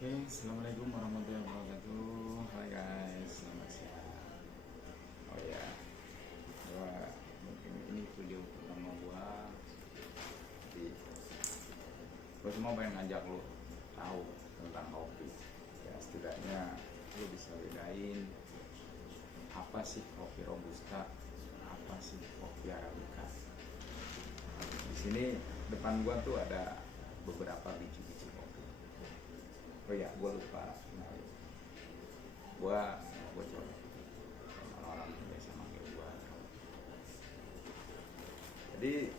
Oke, assalamualaikum warahmatullahi wabarakatuh. Hai guys, selamat siang. Oh ya, mungkin ini video pertama gua. Jadi, gua cuma pengen ngajak lu tahu tentang kopi. Ya setidaknya lu bisa bedain apa sih kopi robusta, apa sih kopi arabica. Di sini depan gua tuh ada beberapa biji-biji kopi. Oh ya, gua lupa kenalin. Gua coba orang-orang biasa manggil gua. Jadi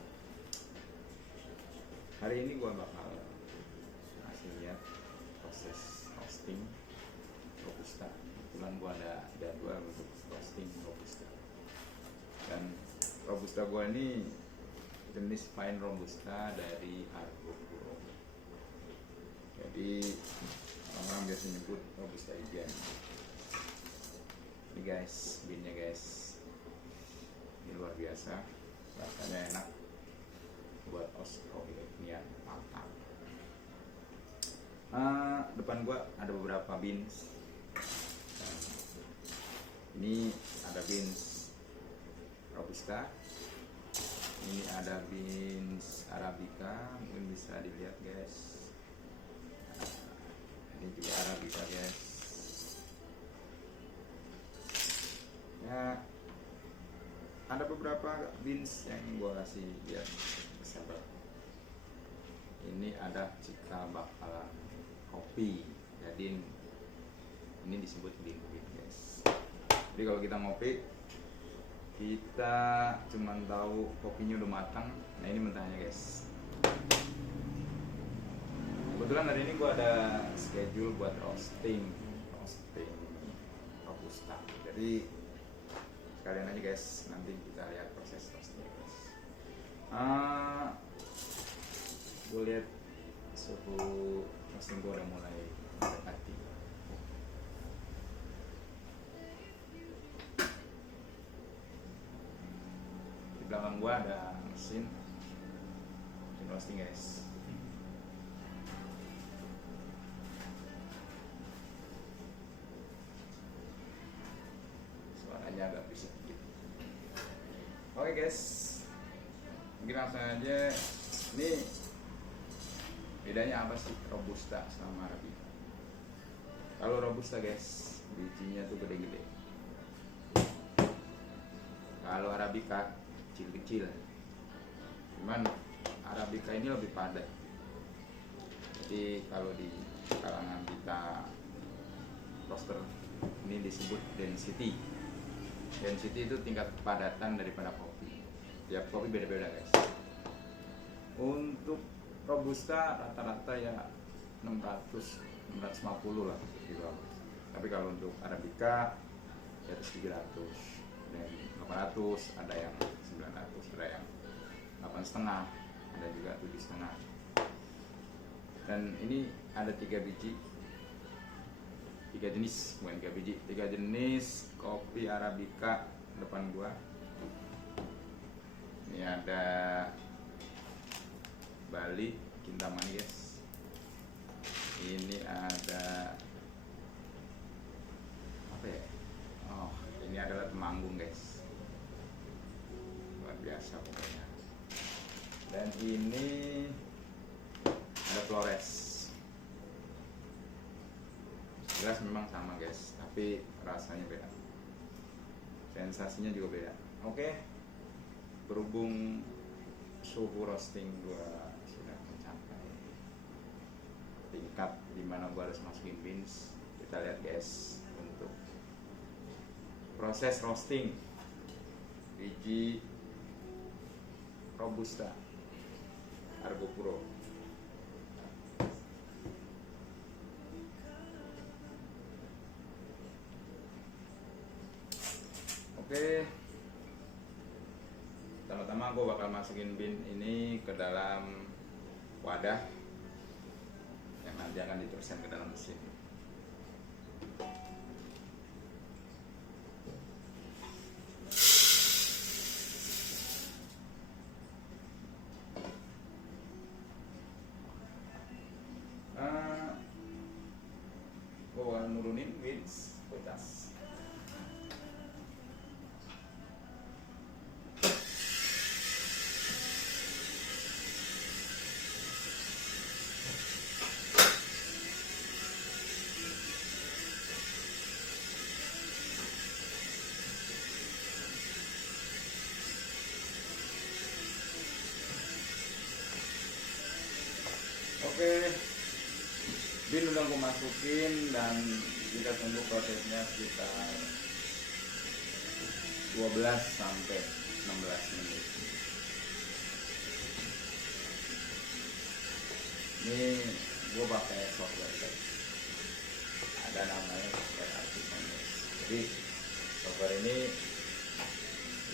hari ini gua bakal ngasih lihat proses roasting robusta. Kebetulan gua ada jadwal untuk roasting robusta. Dan robusta gua ini jenis fine robusta dari Argo Puro. Jadi orang biasa nyebut robusta Indian. Ini guys, binnya guys, ini luar biasa, rasanya enak buat kopi kekinian, mantap. Depan gua ada beberapa beans. Ini ada beans robusta, ini ada beans arabica, mungkin bisa dilihat guys. Ini juga arabica guys. Ya, ada beberapa beans yang gua kasih lihat sahabat. Ini ada cikal bakalan kopi. Jadi ini disebut bean guys. Jadi kalau kita ngopi, kita cuman tahu kopinya udah matang. Nah ini mentahnya guys. Kebetulan hari ini gua ada schedule buat roasting robusta. Jadi sekalian aja guys, nanti kita lihat proses roasting guys. Gue lihat suhu roasting gue udah mulai mendekati. Di belakang gue ada mesin roasting guys. Suaranya agak berisik dikit. Oke guys, mungkin langsung aja. Ini bedanya apa sih robusta sama arabica? Kalau robusta guys, bijinya tuh gede-gede. Kalau arabica kecil-kecil. Cuman arabica ini lebih padat. Jadi kalau di kalangan kita roaster ini disebut density. Density itu tingkat kepadatan daripada kopi. Tiap kopi beda-beda guys. Untuk robusta rata-rata ya 600-650 lah gitu. Tapi kalau untuk arabica ya 300 dan 800, ada yang 900, ada yang 8,5, ada juga 7,5. Dan ini ada 3 jenis, bukan 3 biji, 3 jenis kopi arabica depan gua. Ini ada Bali Kintamani guys. Ini ada apa ya? Oh, ini adalah Temanggung guys. Luar biasa pokoknya. Dan ini ada Flores. Jelas memang sama guys, tapi rasanya beda. Sensasinya juga beda. Oke. Berhubung suhu roasting gua sudah mencapai tingkat dimana gua harus masukin beans, kita lihat guys untuk proses roasting biji robusta Argo Puro. Oke, pertama-tama gue bakal masukin bean ini ke dalam wadah yang nanti akan dituliskan ke dalam mesin. Win wins with us. Oke, bin udah gue masukin dan kita tunggu prosesnya sekitar 12 sampai 16 menit. Ini gue pakai software guys, ada namanya software Artisanus. Jadi software ini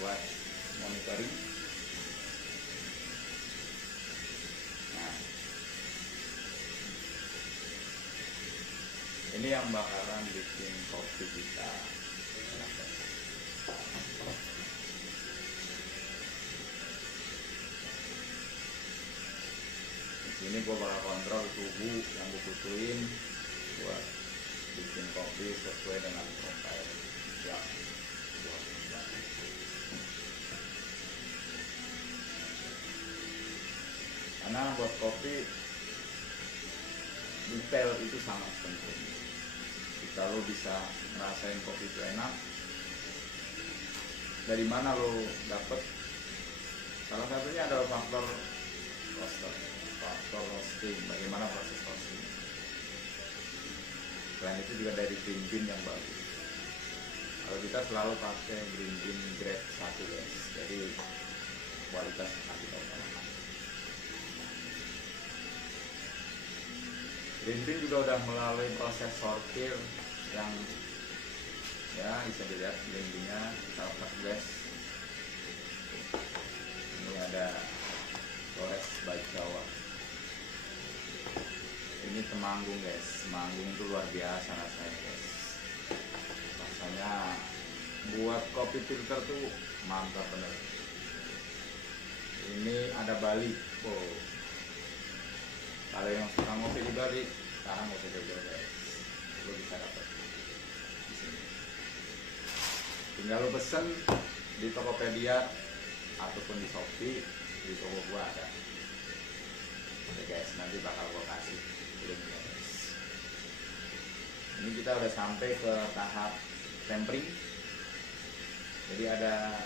buat monitoring. Ini yang bakalan bikin kopi kita enak. Di sini gue bakal kontrol suhu yang gue butuhin buat bikin kopi sesuai dengan profile yang gue buat. Karena buat kopi detail itu sangat penting. Jika lo bisa ngerasain kopi itu enak, dari mana lo dapet? Salah satunya adalah faktor roasting, bagaimana proses roasting. Selain itu juga dari green bean yang bagus. Kalau kita selalu pakai green bean grade 1 guys, jadi kualitas masih utamakan. Green bean juga udah melalui proses sortir yang ya bisa dilihat green bean-nya lepas guys. Ini ada Flores by Jawa. Ini Temanggung guys, Temanggung itu luar biasa rasanya guys. Rasanya buat kopi filter tuh mantap bener. Ini ada Bali. Oh, kalau yang suka ngopi di Bali, sekarang ngopi di Bali guys, lo bisa dapat di sini. Tinggal lo pesen di Tokopedia ataupun di Shopee, di toko gua ada. Oke guys, nanti bakal gua kasih linknya guys. Ini kita udah sampai ke tahap tempering. Jadi ada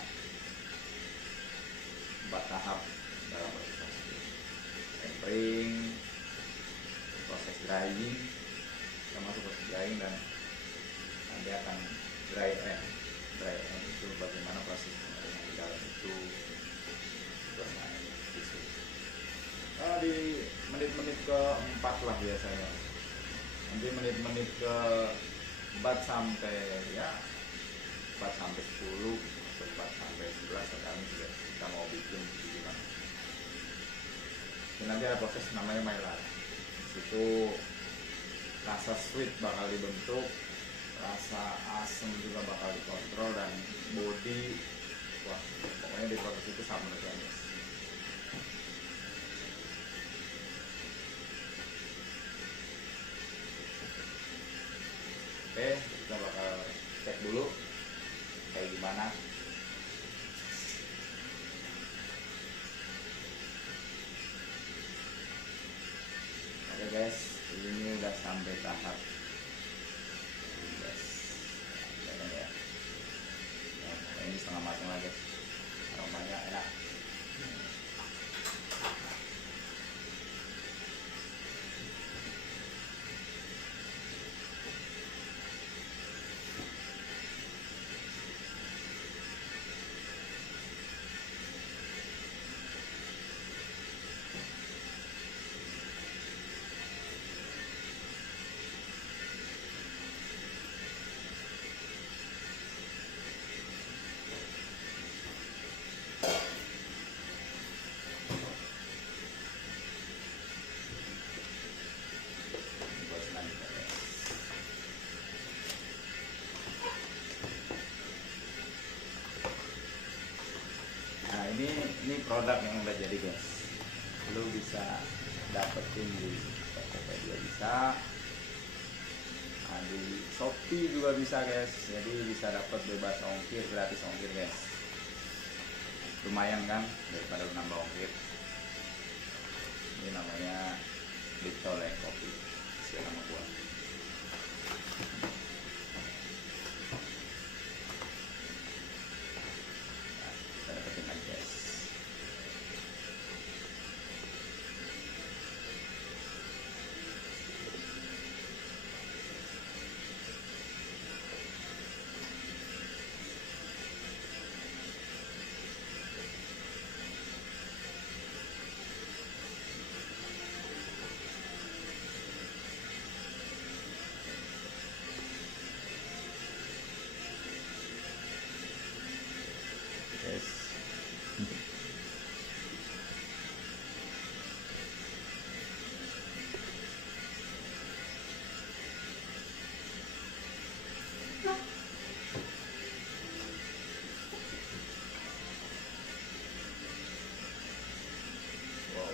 4 tahap dalam proses tempering, proses drying, kita masuk proses drying dan nanti akan dry end. Dry end itu bagaimana proses pengeringan di dalam itu bermain di sini. Di menit-menit ke-4 lah biasanya. Nanti menit-menit ke-4 sampai ya 4 sampai 10 atau 4 sampai 11 tergantung juga kita mau bikin gimana. Dan nanti ada proses namanya Maillard. Itu rasa sweet bakal dibentuk, rasa asam juga bakal dikontrol, dan body, wah pokoknya di proses itu sama dengan guys. Oke, kita bakal cek dulu kayak gimana. Oke guys, ini udah sampai tahap ini guys. Ya. Nah, ini setengah matang lagi. Aromanya enak. Ini produk yang udah jadi guys, lu bisa dapetin di Tokopedia bisa, di Shopee juga bisa guys, jadi bisa dapat bebas ongkir, gratis ongkir guys. Lumayan kan daripada lu nambah ongkir. Ini namanya Dicole Coffee, siapa nama gua. Nah, kita dapetin lagi guys. Yes. Wow.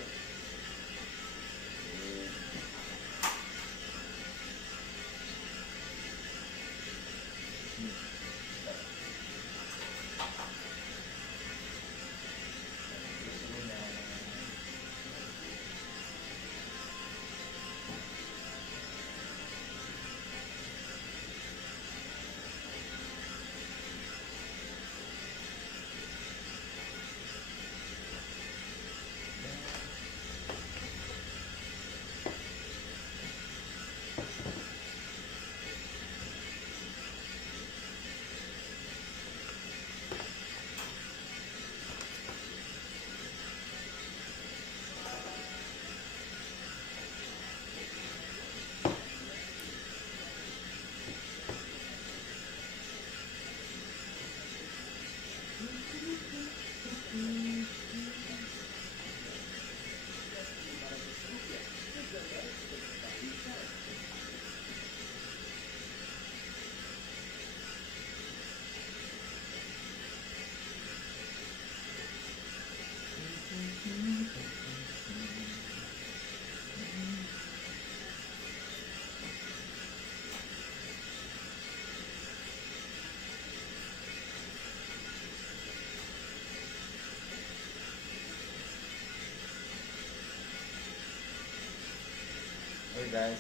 Oke guys,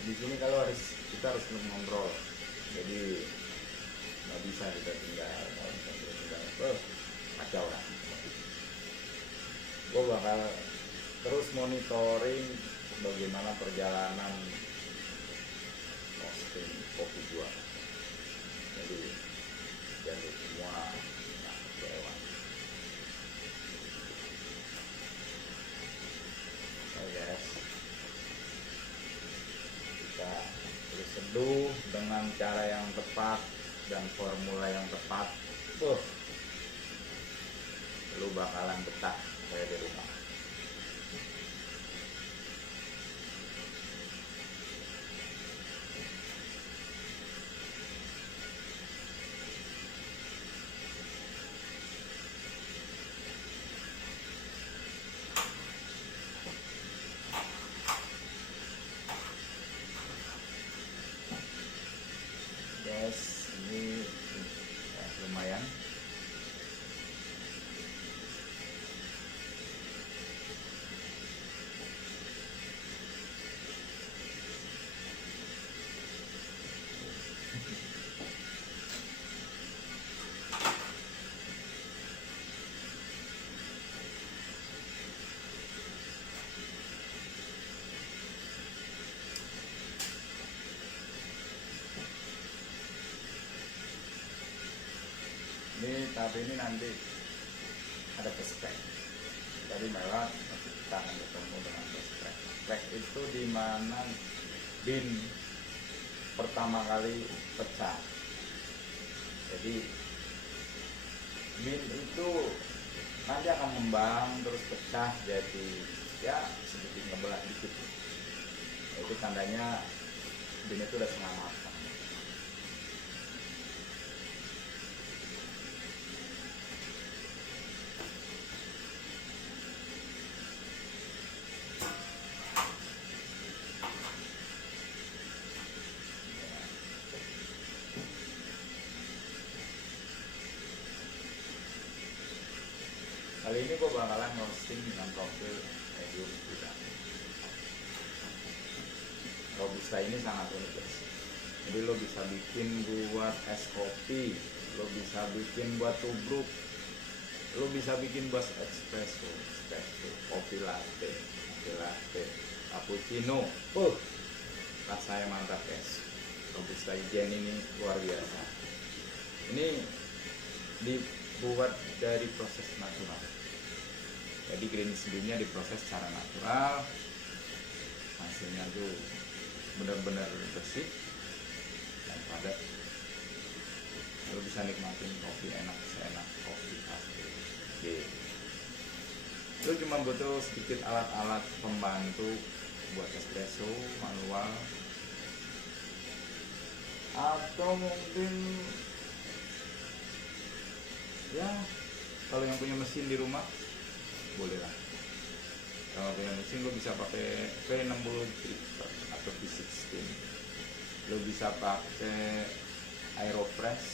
di sini kalau kita harus ngobrol, jadi nggak bisa kita tinggal kacau lah. Gue bakal terus monitoring bagaimana perjalanan posting kopi gua, jadi jangan semua nggak kecewa. Oke guys, kita terus seduh dengan cara yang tepat dan formula yang tepat. Lu bakalan betah kayak di rumah. Guys, ini ya, lumayan. Ini tahap ini nanti ada spek. Tadi malah kita akan ketemu dengan spek. Spek itu dimana bin pertama kali pecah. Jadi bin itu nanti akan mengembang terus pecah jadi ya sedikit ngebelah dikit. Itu tandanya bin itu udah setengah matang. Kali ini gue bakalan roasting dengan profil medium juga. Robusta ini sangat unik guys. Jadi lo bisa bikin buat es kopi, lo bisa bikin buat tubruk, lo bisa bikin buat espresso, kopi latte, cappuccino. Rasanya mantap guys. Robusta Ijen ini luar biasa. Ini dibuat dari proses natural. Jadi green sebelumnya diproses secara natural, hasilnya tuh benar-benar bersih dan padat. Lo bisa nikmatin kopi enak seenak kopi asli. Oke. Lo cuma butuh sedikit alat-alat pembantu buat espresso manual, atau mungkin ya kalau yang punya mesin di rumah boleh lah. Kalau punya mesin lo bisa pakai V60 dripper atau V16, lo bisa pakai Aeropress,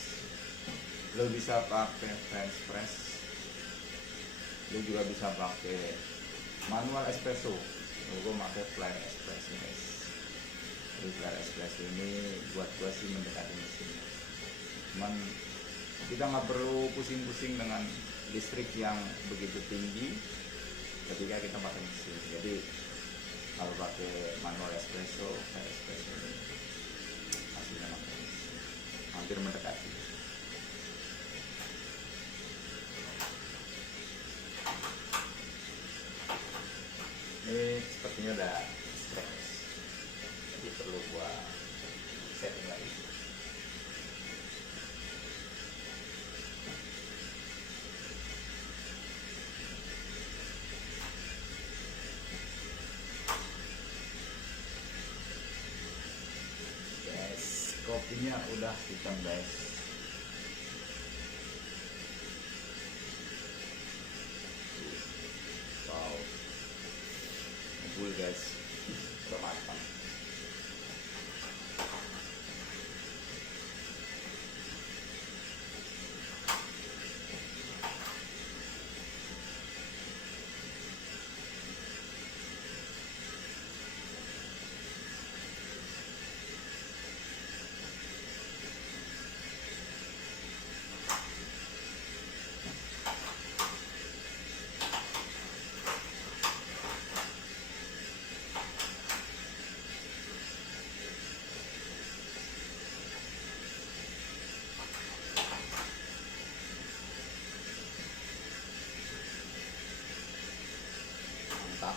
lo bisa pakai French press, lo juga bisa pakai manual espresso. Gue pakai Fly Espresso guys. Jadi Fly Espresso ini buat gue sih mendekati mesin. Cuman kita nggak perlu pusing-pusing dengan listrik yang begitu tinggi ketika kita pakai mesin. Jadi kalau pakai manual espresso, Fly Espresso ini hasilnya hampir mendekati. Ini sepertinya udah stres, jadi perlu gua setting lagi. Guys, kopinya udah hitam guys. Wow, full guys, udah matang. Mantap.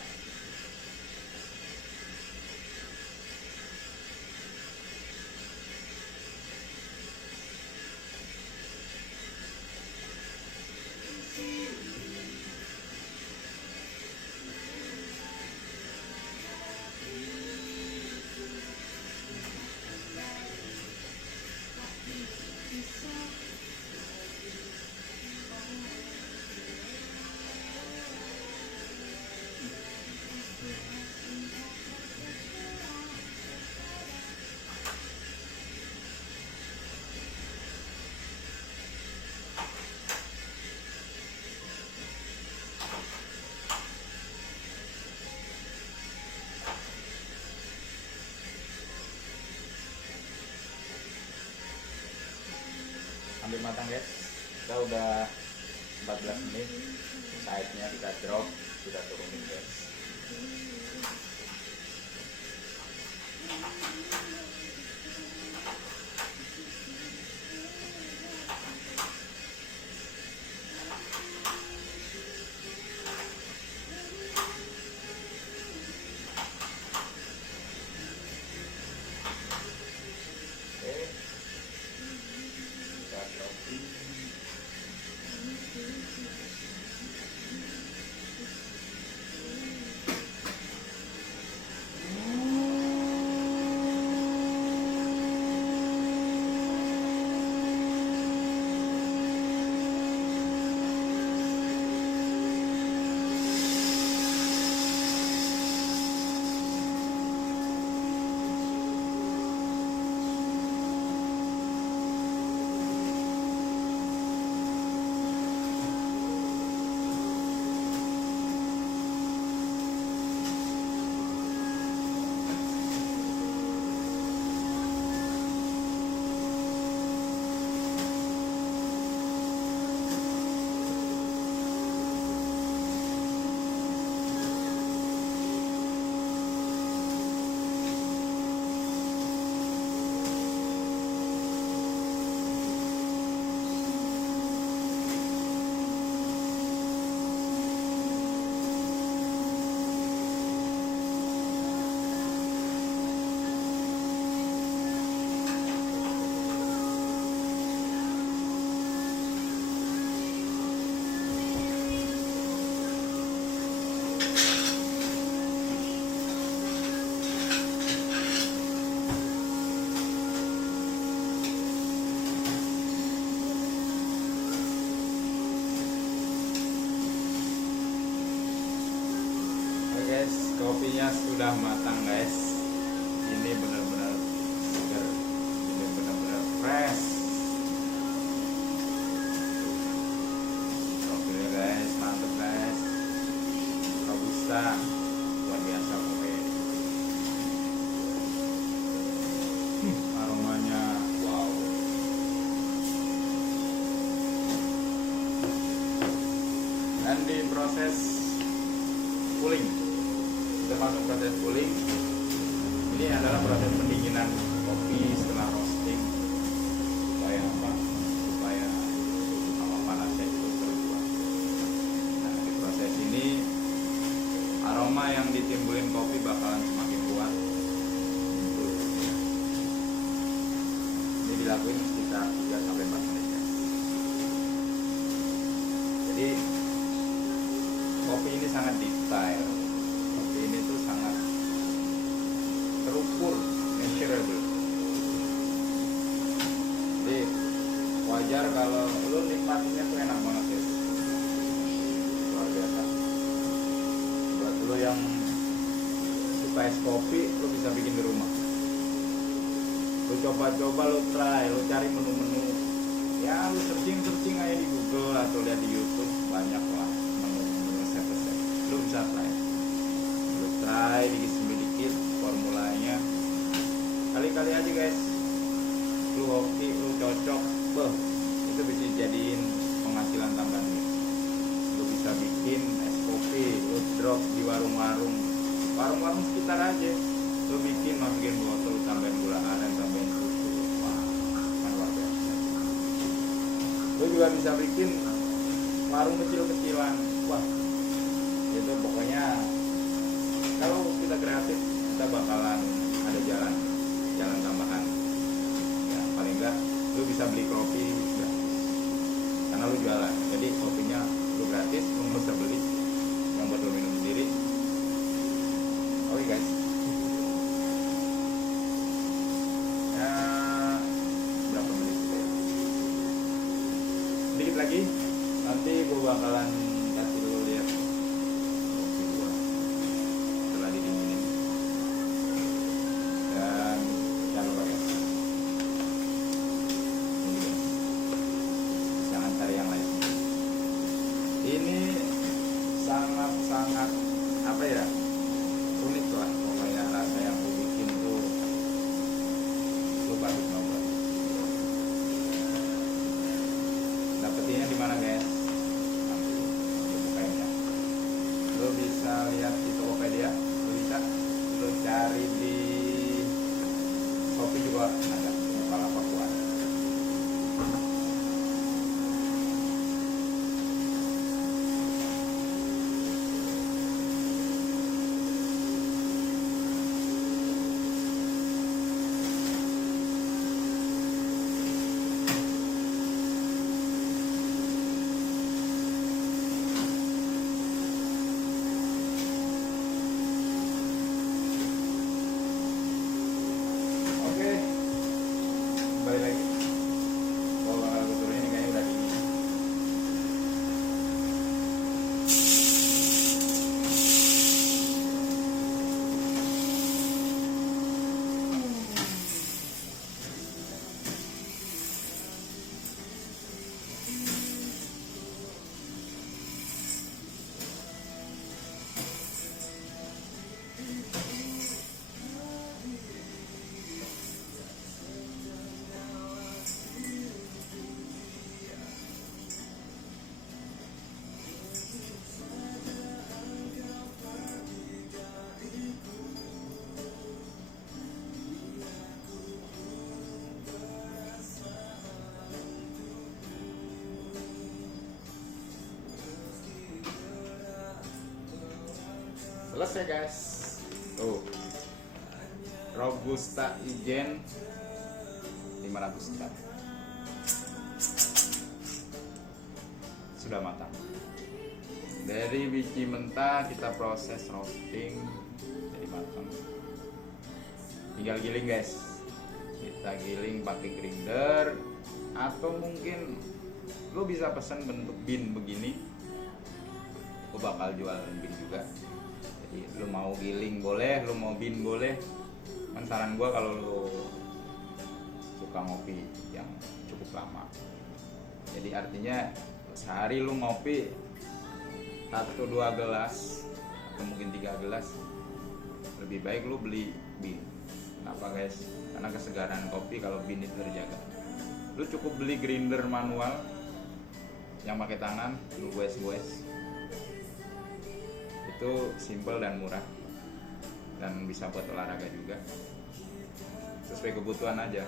Hampir matang guys. Kita udah 14 menit. Saatnya kita drop, kita turunin guys. kopinya sudah matang guys. Ini benar-benar segar, ini benar-benar fresh. Kopinya guys, mantap guys. Robusta luar biasa kopi. Aromanya wow. Dan di proses cooling, kita masuk proses cooling. Ini adalah proses pendinginan kopi setelah roasting supaya apa? Supaya hawa panasnya itu terbuang. Nah, di proses ini aroma yang ditimbulin kopi bakalan semakin kuat. Ini dilakuin sekitar 3-4 menit ya. Jadi kopi ini sangat detail. Kopi ini tuh sangat terukur, measurable. Jadi wajar kalau lu nikmatinya tuh enak banget guys. Luar biasa. Buat lu yang suka es kopi, lu bisa bikin di rumah. Lu coba-coba, lu try, lu cari menu-menu. Ya lu searching aja di Google atau lihat di YouTube, banyak lah menu-menu resep-resep. Lu bisa try. Lu try dikit-dikit formulanya. Kali-kali aja guys. Lu hoki, lu cocok, itu bisa jadiin penghasilan tambahan. Lu bisa bikin es kopi, lu drop di warung-warung sekitar aja. Lu bikin, masukin botol, tambahin gula aren, tambahin susu. Wah, kan luar biasa. Lu juga bisa bikin warung kecil-kecilan. Wah, itu pokoknya kalau kita kreatif, kita bakalan ada jalan tambahan. Ya, paling enggak lu bisa beli kopi gratis karena lu jualan. Jadi kopinya lu gratis, lu nggak usah beli, yang buat lu minum sendiri. Oke guys, ya berapa menit ya? Sedikit lagi, nanti gua bakalan kasih lu lihat kopi gua setelah didinginin. Dan jangan lupa guys, ini guys, jangan cari yang lain. Ini sangat apa ya, unik lah pokoknya. Rasa yang gue bikin tuh lu patut nyoba. Dapetinnya di mana guys? Nanti bukain ya. Lu bisa lihat di Tokopedia, lu cari di Shopee juga ada Bukalapak kuat. Oke, kembali lagi. Kalau bakal gue turun ini kayaknya udah dingin. Selesai guys. Tuh, Robusta Ijen 500 gram sudah matang. Dari biji mentah kita proses roasting jadi matang. Tinggal giling guys. Kita giling pakai grinder atau mungkin lo bisa pesan bentuk bin begini. Gue bakal jual bin juga. Jadi lu mau giling boleh, lu mau bean boleh. Kan saran gua kalau lu suka ngopi yang cukup lama, jadi artinya sehari lu ngopi 1-2 gelas atau mungkin 3 gelas, lebih baik lu beli bean. Kenapa guys? Karena kesegaran kopi kalau bean itu terjaga. Lu cukup beli grinder manual yang pakai tangan, lu goes-goes. Itu simple dan murah, dan bisa buat olahraga juga, sesuai kebutuhan aja.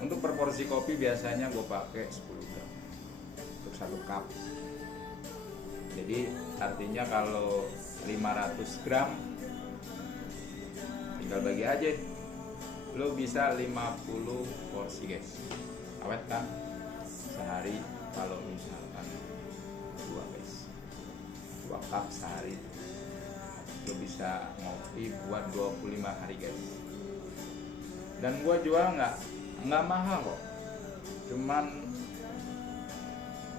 Untuk proporsi kopi biasanya gue pakai 10 gram untuk 1 cup. Jadi artinya kalau 500 gram tinggal bagi aja, lo bisa 50 porsi guys. Awet kan? Sehari kalau misalkan 2 cup sehari, lo bisa ngopi buat 25 hari guys. Dan gua jual nggak mahal kok, cuman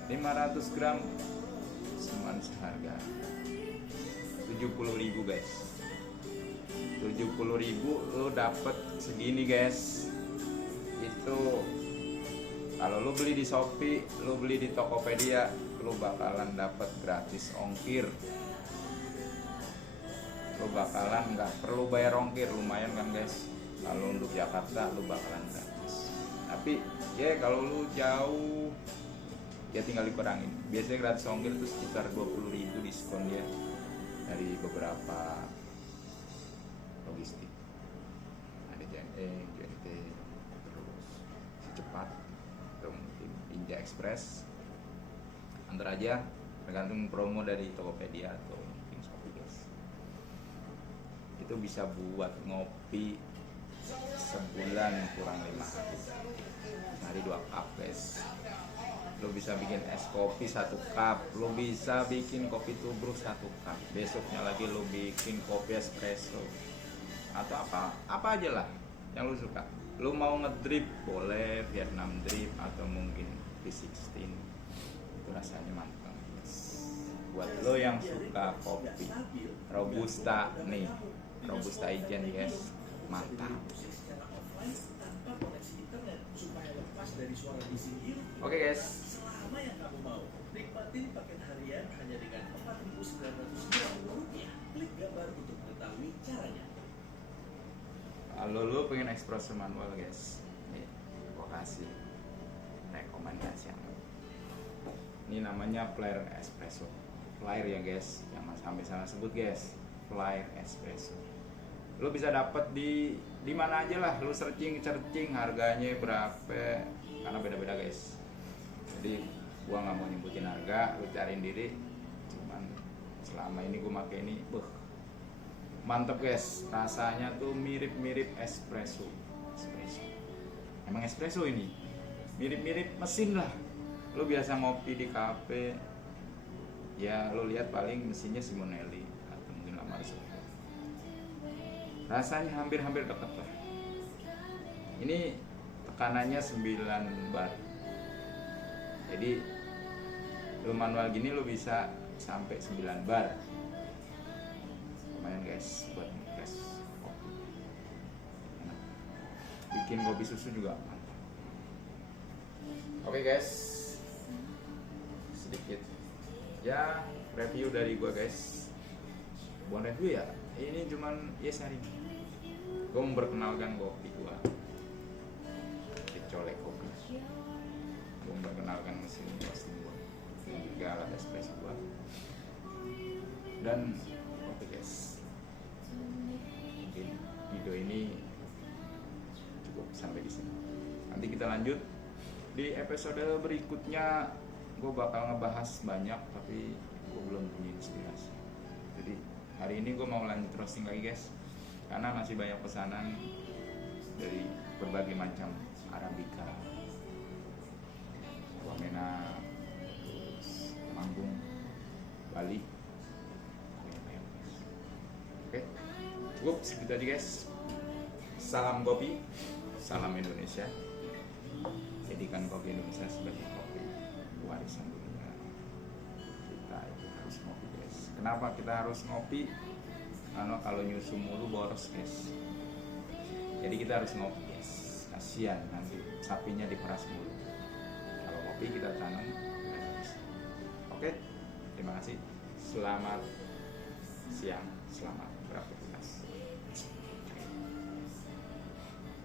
500 gram cuman seharga 70.000 guys. 70.000 lo dapet segini guys. Itu kalau lo beli di Shopee, lo beli di Tokopedia, lo bakalan dapet gratis ongkir. Lo bakalan nggak perlu bayar ongkir, lumayan kan guys. Kalau untuk Jakarta lo bakalan gratis. Tapi ya kalau lo jauh ya tinggal dikurangin. Biasanya gratis ongkir itu sekitar 20.000 diskon ya dari beberapa logistik. Ada JNE, JNT, terus Si Cepat, atau mungkin Inja Express. Antar aja, tergantung promo dari Tokopedia atau mungkin Shopee guys. Itu bisa buat ngopi sebulan kurang 5 hari. Hari 2 cup guys. Lo bisa bikin es kopi 1 cup, lo bisa bikin kopi tubruk 1 cup. Besoknya lagi lo bikin kopi espresso atau apa aja lah yang lo suka. Lo mau ngedrip boleh, Vietnam drip atau mungkin V16. Itu rasanya mantap. Buat lo yang suka kopi Robusta nih, Robusta Ijen guys, mantap. Oke guys, yang kamu mau. Nikmatin paket harian hanya dengan Rp4.990. Klik gambar untuk mengetahui caranya. Kalau lu pengen espresso manual guys, nih gua kasih rekomendasi yang ini namanya Flair Espresso. Flair ya guys, jangan sampai salah sebut guys. Flair Espresso. Lu bisa dapat di mana aja lah, lu searching harganya berapa, karena beda-beda guys. Jadi gua nggak mau nyebutin harga, lu cariin diri. Cuman selama ini gua pakai ini, mantep guys. Rasanya tuh mirip-mirip espresso. Emang espresso ini mirip-mirip mesin lah. Lu biasa ngopi di kafe, ya lu lihat paling mesinnya Simonelli atau mungkin Lamarso. Rasanya hampir dekat lah. Ini tekanannya 9 bar. Jadi lu manual gini lu bisa sampai 9 bar. Lumayan guys buat ngepress kopi. Enak. Bikin kopi susu juga mantap. Oke guys, sedikit ya review dari gua guys. Bukan review ya, ini cuman ya sharing. Gua memperkenalkan kopi gua, Colek Kopi. Gua memperkenalkan mesin gua dan juga alat espresso gua. Dan oke guys, mungkin video ini cukup sampai di sini. Nanti kita lanjut di episode berikutnya. Gue bakal ngebahas banyak, tapi gue belum punya inspirasi. Jadi hari ini gue mau lanjut roasting lagi guys, karena masih banyak pesanan dari berbagai macam Arabica, Wamena, terus Manggung, Bali. Oke, cukup segitu aja guys. Salam kopi, salam Indonesia. Jadikan kopi Indonesia sebagai kopi warisan dunia. Kita itu harus ngopi guys. Kenapa kita harus ngopi? Karena kalau nyusu mulu boros guys. Jadi kita harus ngopi guys. Kasian nanti sapinya diperas mulu. Kalau ngopi kita tanam. Oke, terima kasih. Selamat siang, selamat beraktivitas.